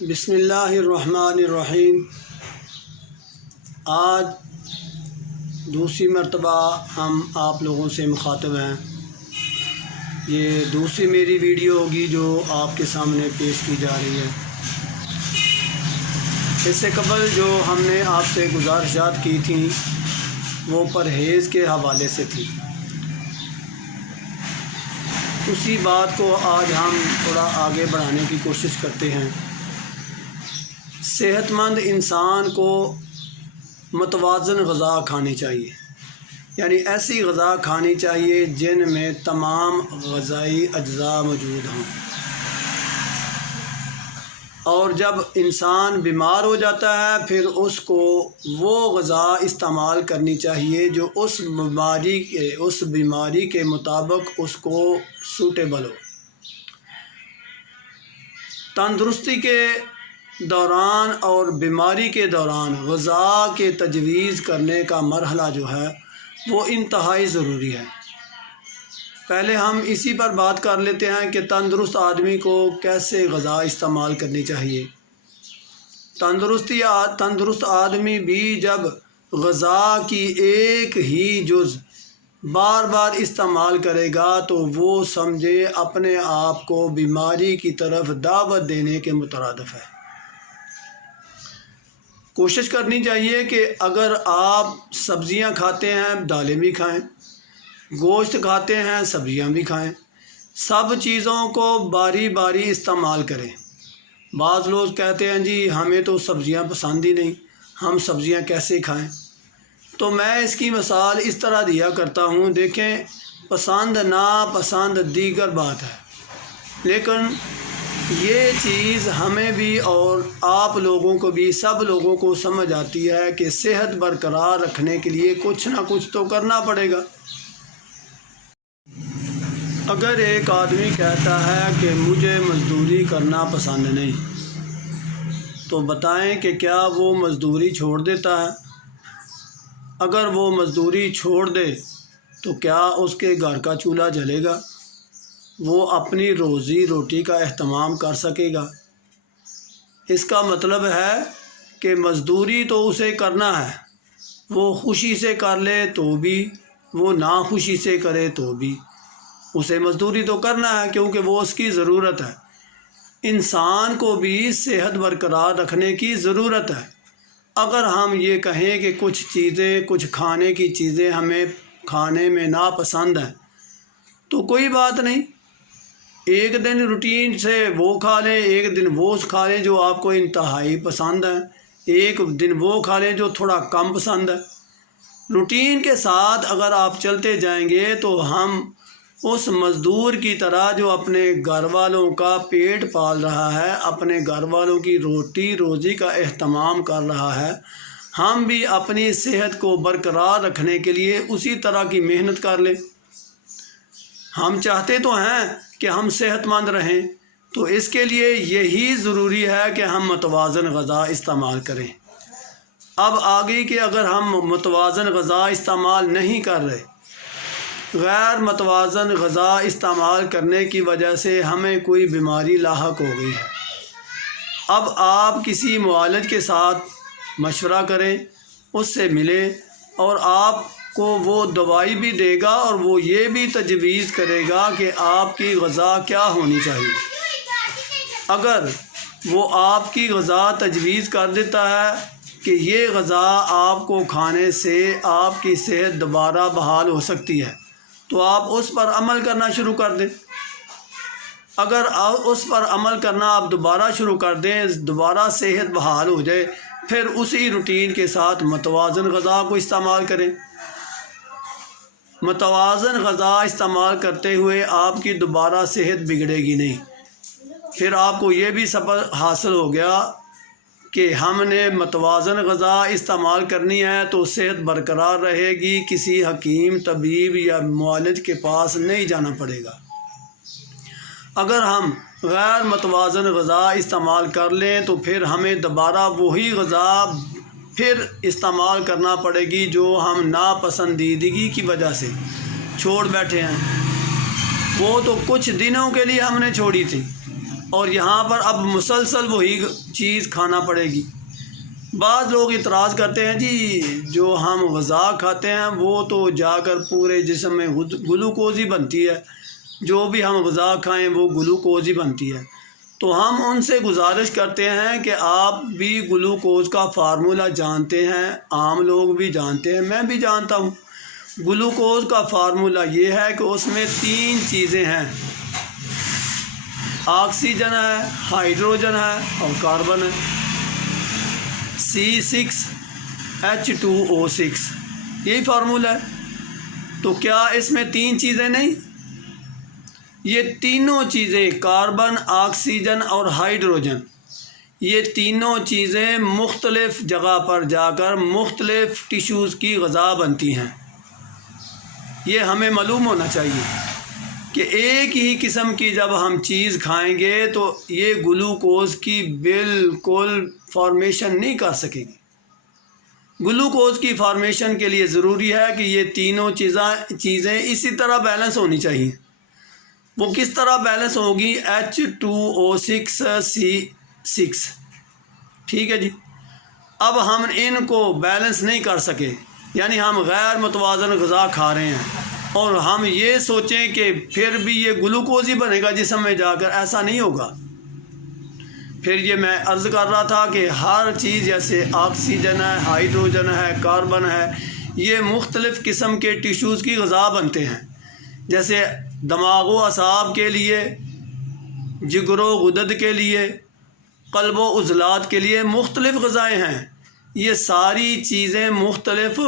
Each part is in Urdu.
بسم اللہ الرحمن الرحیم۔ آج دوسری مرتبہ ہم آپ لوگوں سے مخاطب ہیں۔ یہ دوسری میری ویڈیو ہوگی جو آپ کے سامنے پیش کی جا رہی ہے۔ اس سے قبل جو ہم نے آپ سے گزارشات کی تھیں وہ پرہیز کے حوالے سے تھی۔ اسی بات کو آج ہم تھوڑا آگے بڑھانے کی کوشش کرتے ہیں۔ صحت مند انسان کو متوازن غذا کھانی چاہیے، یعنی ایسی غذا کھانی چاہیے جن میں تمام غذائی اجزاء موجود ہوں۔ اور جب انسان بیمار ہو جاتا ہے پھر اس کو وہ غذا استعمال کرنی چاہیے جو اس بیماری کے مطابق اس کو سوٹیبل ہو۔ تندرستی کے دوران اور بیماری کے دوران غذا کے تجویز کرنے کا مرحلہ جو ہے وہ انتہائی ضروری ہے۔ پہلے ہم اسی پر بات کر لیتے ہیں کہ تندرست آدمی کو کیسے غذا استعمال کرنی چاہیے۔ تندرست آدمی بھی جب غذا کی ایک ہی جز بار بار استعمال کرے گا تو وہ سمجھے اپنے آپ کو بیماری کی طرف دعوت دینے کے مترادف ہے۔ کوشش کرنی چاہیے کہ اگر آپ سبزیاں کھاتے ہیں دالیں بھی کھائیں، گوشت کھاتے ہیں سبزیاں بھی کھائیں، سب چیزوں کو باری باری استعمال کریں۔ بعض لوگ کہتے ہیں جی ہمیں تو سبزیاں پسند ہی نہیں، ہم سبزیاں کیسے کھائیں؟ تو میں اس کی مثال اس طرح دیا کرتا ہوں، دیکھیں پسند ناپسند دیگر بات ہے، لیکن یہ چیز ہمیں بھی اور آپ لوگوں کو بھی سب لوگوں کو سمجھ آتی ہے کہ صحت برقرار رکھنے کے لیے کچھ نہ کچھ تو کرنا پڑے گا۔ اگر ایک آدمی کہتا ہے کہ مجھے مزدوری کرنا پسند نہیں، تو بتائیں کہ کیا وہ مزدوری چھوڑ دیتا ہے؟ اگر وہ مزدوری چھوڑ دے تو کیا اس کے گھر کا چولہا جلے گا؟ وہ اپنی روزی روٹی کا اہتمام کر سکے گا؟ اس کا مطلب ہے کہ مزدوری تو اسے کرنا ہے، وہ خوشی سے کر لے تو بھی، وہ ناخوشی سے کرے تو بھی اسے مزدوری تو کرنا ہے کیونکہ وہ اس کی ضرورت ہے۔ انسان کو بھی صحت برقرار رکھنے کی ضرورت ہے۔ اگر ہم یہ کہیں کہ کچھ کھانے کی چیزیں ہمیں کھانے میں ناپسند ہیں تو کوئی بات نہیں، ایک دن روٹین سے وہ کھا لیں، ایک دن وہ کھا لیں جو آپ کو انتہائی پسند ہے، ایک دن وہ کھا لیں جو تھوڑا کم پسند ہے۔ روٹین کے ساتھ اگر آپ چلتے جائیں گے تو ہم اس مزدور کی طرح جو اپنے گھر والوں کا پیٹ پال رہا ہے، اپنے گھر والوں کی روٹی روزی کا اہتمام کر رہا ہے، ہم بھی اپنی صحت کو برقرار رکھنے کے لیے اسی طرح کی محنت کر لیں۔ ہم چاہتے تو ہیں کہ ہم صحت مند رہیں، تو اس کے لیے یہی ضروری ہے کہ ہم متوازن غذا استعمال کریں۔ اب آگے کہ اگر ہم متوازن غذا استعمال نہیں کر رہے، غیر متوازن غذا استعمال کرنے کی وجہ سے ہمیں کوئی بیماری لاحق ہو گئی ہے، اب آپ کسی معالج کے ساتھ مشورہ کریں، اس سے ملیں اور آپ کو وہ دوائی بھی دے گا اور وہ یہ بھی تجویز کرے گا کہ آپ کی غذا کیا ہونی چاہیے۔ اگر وہ آپ کی غذا تجویز کر دیتا ہے کہ یہ غذا آپ کو کھانے سے آپ کی صحت دوبارہ بحال ہو سکتی ہے تو آپ اس پر عمل کرنا شروع کر دیں۔ اگر اس پر عمل کرنا آپ دوبارہ شروع کر دیں، دوبارہ صحت بحال ہو جائے، پھر اسی روٹین کے ساتھ متوازن غذا کو استعمال کریں۔ متوازن غذا استعمال کرتے ہوئے آپ کی دوبارہ صحت بگڑے گی نہیں۔ پھر آپ کو یہ بھی سبق حاصل ہو گیا کہ ہم نے متوازن غذا استعمال کرنی ہے تو صحت برقرار رہے گی، کسی حکیم طبیب یا معالج کے پاس نہیں جانا پڑے گا۔ اگر ہم غیر متوازن غذا استعمال کر لیں تو پھر ہمیں دوبارہ وہی غذا پھر استعمال کرنا پڑے گی جو ہم ناپسندیدگی کی وجہ سے چھوڑ بیٹھے ہیں۔ وہ تو کچھ دنوں کے لیے ہم نے چھوڑی تھی، اور یہاں پر اب مسلسل وہی چیز کھانا پڑے گی۔ بعض لوگ اعتراض کرتے ہیں جی جو ہم غذا کھاتے ہیں وہ تو جا کر پورے جسم میں گلوکوز ہی بنتی ہے، جو بھی ہم غذا کھائیں وہ گلوکوز ہی بنتی ہے۔ تو ہم ان سے گزارش کرتے ہیں کہ آپ بھی گلوکوز کا فارمولہ جانتے ہیں، عام لوگ بھی جانتے ہیں، میں بھی جانتا ہوں۔ گلوکوز کا فارمولہ یہ ہے کہ اس میں 3 چیزیں ہیں، آکسیجن ہے، ہائیڈروجن ہے اور کاربن ہے، C6H2O6 یہی فارمولہ ہے۔ تو کیا اس میں 3 چیزیں نہیں؟ یہ تینوں چیزیں کاربن، آکسیجن اور ہائیڈروجن، یہ تینوں چیزیں مختلف جگہ پر جا کر مختلف ٹیشوز کی غذا بنتی ہیں۔ یہ ہمیں معلوم ہونا چاہیے کہ ایک ہی قسم کی جب ہم چیز کھائیں گے تو یہ گلوکوز کی بالکل فارمیشن نہیں کر سکے گی۔ گلوکوز کی فارمیشن کے لیے ضروری ہے کہ یہ تینوں چیزیں اسی طرح بیلنس ہونی چاہیے۔ وہ کس طرح بیلنس ہوگی؟ H2O6C6، ٹھیک ہے جی۔ اب ہم ان کو بیلنس نہیں کر سکے، یعنی ہم غیر متوازن غذا کھا رہے ہیں اور ہم یہ سوچیں کہ پھر بھی یہ گلوکوز ہی بنے گا جسم میں جا کر، ایسا نہیں ہوگا۔ پھر یہ میں عرض کر رہا تھا کہ ہر چیز جیسے آکسیجن ہے، ہائیڈروجن ہے، کاربن ہے، یہ مختلف قسم کے ٹیشوز کی غذا بنتے ہیں۔ جیسے دماغ و اعصاب کے لیے، جگر و غدد کے لیے، قلب و عضلات کے لیے مختلف غذائیں ہیں۔ یہ ساری چیزیں مختلف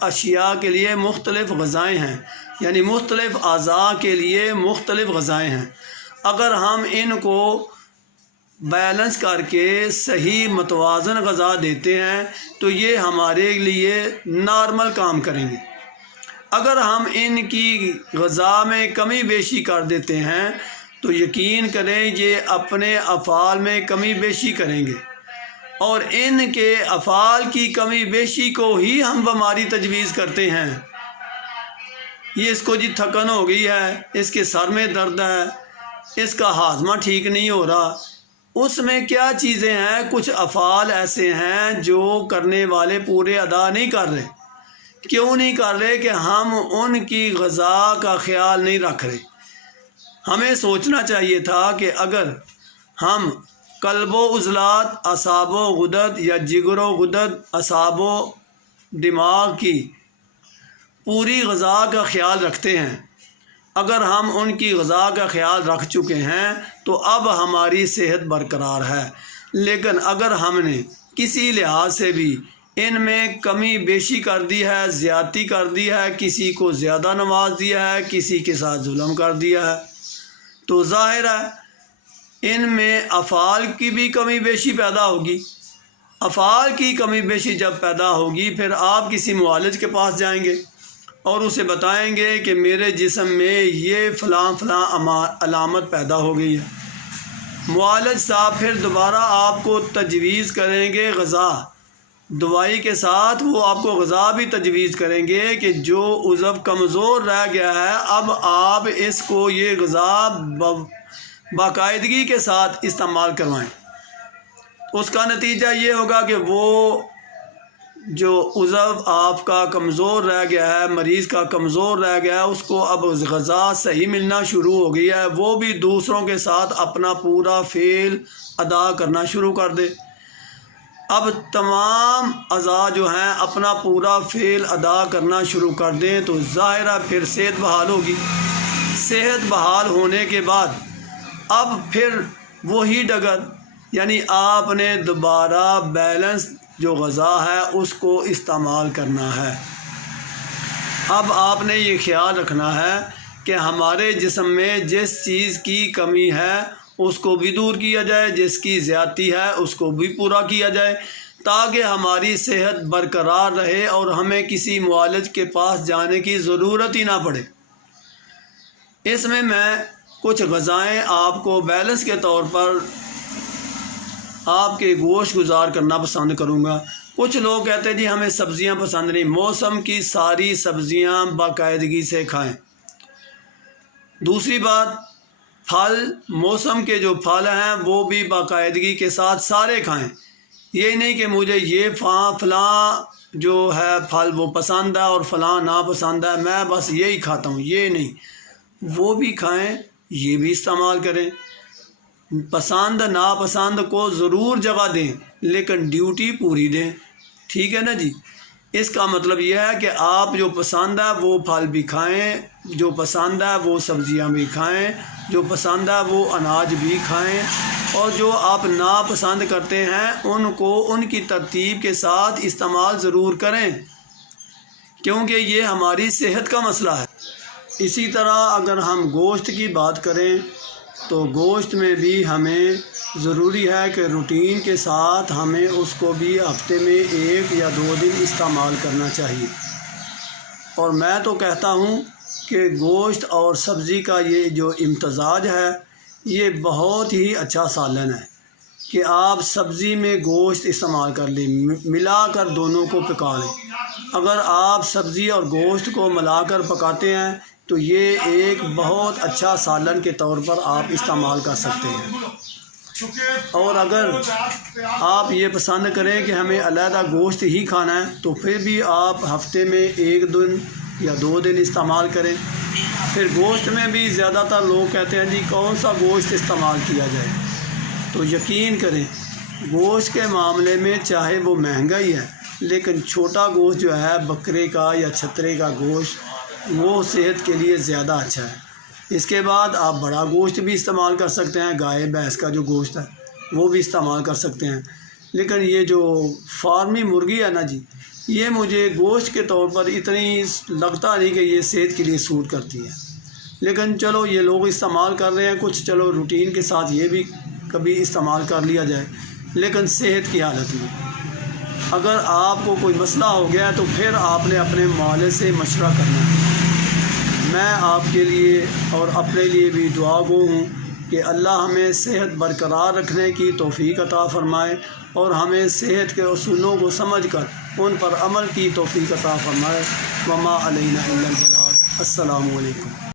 اشیاء کے لیے مختلف غذائیں ہیں، یعنی مختلف اعضاء کے لیے مختلف غذائیں ہیں۔ اگر ہم ان کو بیلنس کر کے صحیح متوازن غذا دیتے ہیں تو یہ ہمارے لیے نارمل کام کریں گے۔ اگر ہم ان کی غذا میں کمی بیشی کر دیتے ہیں تو یقین کریں یہ اپنے افعال میں کمی بیشی کریں گے، اور ان کے افعال کی کمی بیشی کو ہی ہم بیماری تجویز کرتے ہیں۔ یہ اس کو جی تھکن ہو گئی ہے، اس کے سر میں درد ہے، اس کا ہاضمہ ٹھیک نہیں ہو رہا۔ اس میں کیا چیزیں ہیں؟ کچھ افعال ایسے ہیں جو کرنے والے پورے ادا نہیں کر رہے۔ کیوں نہیں کر رہے؟ کہ ہم ان کی غذا کا خیال نہیں رکھ رہے۔ ہمیں سوچنا چاہیے تھا کہ اگر ہم قلب و عضلات، اعصاب و غدد یا جگر و غدد، اعصاب و دماغ کی پوری غذا کا خیال رکھتے ہیں، اگر ہم ان کی غذا کا خیال رکھ چکے ہیں تو اب ہماری صحت برقرار ہے۔ لیکن اگر ہم نے کسی لحاظ سے بھی ان میں کمی بیشی کر دی ہے، زیادتی کر دی ہے، کسی کو زیادہ نواز دیا ہے، کسی کے ساتھ ظلم کر دیا ہے، تو ظاہر ہے ان میں افعال کی بھی کمی بیشی پیدا ہوگی۔ افعال کی کمی بیشی جب پیدا ہوگی پھر آپ کسی معالج کے پاس جائیں گے اور اسے بتائیں گے کہ میرے جسم میں یہ فلاں علامت پیدا ہو گئی ہے۔ معالج صاحب پھر دوبارہ آپ کو تجویز کریں گے غذا، دوائی کے ساتھ وہ آپ کو غذا بھی تجویز کریں گے کہ جو عضو کمزور رہ گیا ہے اب آپ اس کو یہ غذا باقاعدگی کے ساتھ استعمال کروائیں۔ اس کا نتیجہ یہ ہوگا کہ وہ جو عضو آپ کا کمزور رہ گیا ہے، مریض کا کمزور رہ گیا ہے، اس کو اب غذا صحیح ملنا شروع ہو گئی ہے، وہ بھی دوسروں کے ساتھ اپنا پورا فعل ادا کرنا شروع کر دے۔ اب تمام اعضاء جو ہیں اپنا پورا فعل ادا کرنا شروع کر دیں تو ظاہرہ پھر صحت بحال ہوگی۔ صحت بحال ہونے کے بعد اب پھر وہی ڈگر، یعنی آپ نے دوبارہ بیلنس جو غذا ہے اس کو استعمال کرنا ہے۔ اب آپ نے یہ خیال رکھنا ہے کہ ہمارے جسم میں جس چیز کی کمی ہے اس کو بھی دور کیا جائے، جس کی زیادتی ہے اس کو بھی پورا کیا جائے، تاکہ ہماری صحت برقرار رہے اور ہمیں کسی معالج کے پاس جانے کی ضرورت ہی نہ پڑے۔ اس میں کچھ غذائیں آپ کو بیلنس کے طور پر آپ کے گوش گزار کرنا پسند کروں گا۔ کچھ لوگ کہتے ہیں جی ہمیں سبزیاں پسند نہیں، موسم کی ساری سبزیاں باقاعدگی سے کھائیں۔ دوسری بات، پھل موسم کے جو پھل ہیں وہ بھی باقاعدگی کے ساتھ سارے کھائیں. یہ نہیں کہ مجھے یہ فلاں جو ہے پھل وہ پسند ہے اور فلاں ناپسند ہے، میں بس یہی کھاتا ہوں، یہ نہیں، وہ بھی کھائیں، یہ بھی استعمال کریں. پسند ناپسند کو ضرور جگہ دیں لیکن ڈیوٹی پوری دیں. ٹھیک ہے نا جی. اس کا مطلب یہ ہے کہ آپ جو پسند ہے وہ پھل بھی کھائیں، جو پسند ہے وہ سبزیاں بھی کھائیں، جو پسند ہے وہ اناج بھی کھائیں، اور جو آپ ناپسند کرتے ہیں ان کو ان کی ترتیب کے ساتھ استعمال ضرور کریں، کیونکہ یہ ہماری صحت کا مسئلہ ہے. اسی طرح اگر ہم گوشت کی بات کریں تو گوشت میں بھی ہمیں ضروری ہے کہ روٹین کے ساتھ ہمیں اس کو بھی ہفتے میں 1 یا 2 دن استعمال کرنا چاہیے. اور میں تو کہتا ہوں کہ گوشت اور سبزی کا یہ جو امتزاج ہے یہ بہت ہی اچھا سالن ہے کہ آپ سبزی میں گوشت استعمال کر لیں، ملا کر دونوں کو پکا لیں. اگر آپ سبزی اور گوشت کو ملا کر پکاتے ہیں تو یہ ایک بہت اچھا سالن کے طور پر آپ استعمال کر سکتے ہیں. اور اگر آپ یہ پسند کریں کہ ہمیں علیحدہ گوشت ہی کھانا ہے تو پھر بھی آپ ہفتے میں 1 دن یا 2 دن استعمال کریں. پھر گوشت میں بھی زیادہ تر لوگ کہتے ہیں جی کون سا گوشت استعمال کیا جائے، تو یقین کریں گوشت کے معاملے میں چاہے وہ مہنگا ہی ہے لیکن چھوٹا گوشت جو ہے بکرے کا یا چھترے کا گوشت وہ صحت کے لیے زیادہ اچھا ہے. اس کے بعد آپ بڑا گوشت بھی استعمال کر سکتے ہیں، گائے بھینس کا جو گوشت ہے وہ بھی استعمال کر سکتے ہیں. لیکن یہ جو فارمی مرغی ہے نا جی، یہ مجھے گوشت کے طور پر اتنی لگتا نہیں کہ یہ صحت کے لیے سوٹ کرتی ہے. لیکن چلو یہ لوگ استعمال کر رہے ہیں کچھ، چلو روٹین کے ساتھ یہ بھی کبھی استعمال کر لیا جائے. لیکن صحت کی حالت میں اگر آپ کو کوئی مسئلہ ہو گیا ہے تو پھر آپ نے اپنے معالج سے مشورہ کرنا ہے. میں آپ کے لیے اور اپنے لیے بھی دعا گو ہوں کہ اللہ ہمیں صحت برقرار رکھنے کی توفیق عطا فرمائے اور ہمیں صحت کے اصولوں کو سمجھ کر ان پر عمل کی توفیق عطا فرمائے. وما علینا الا البلاغ. السلام علیکم.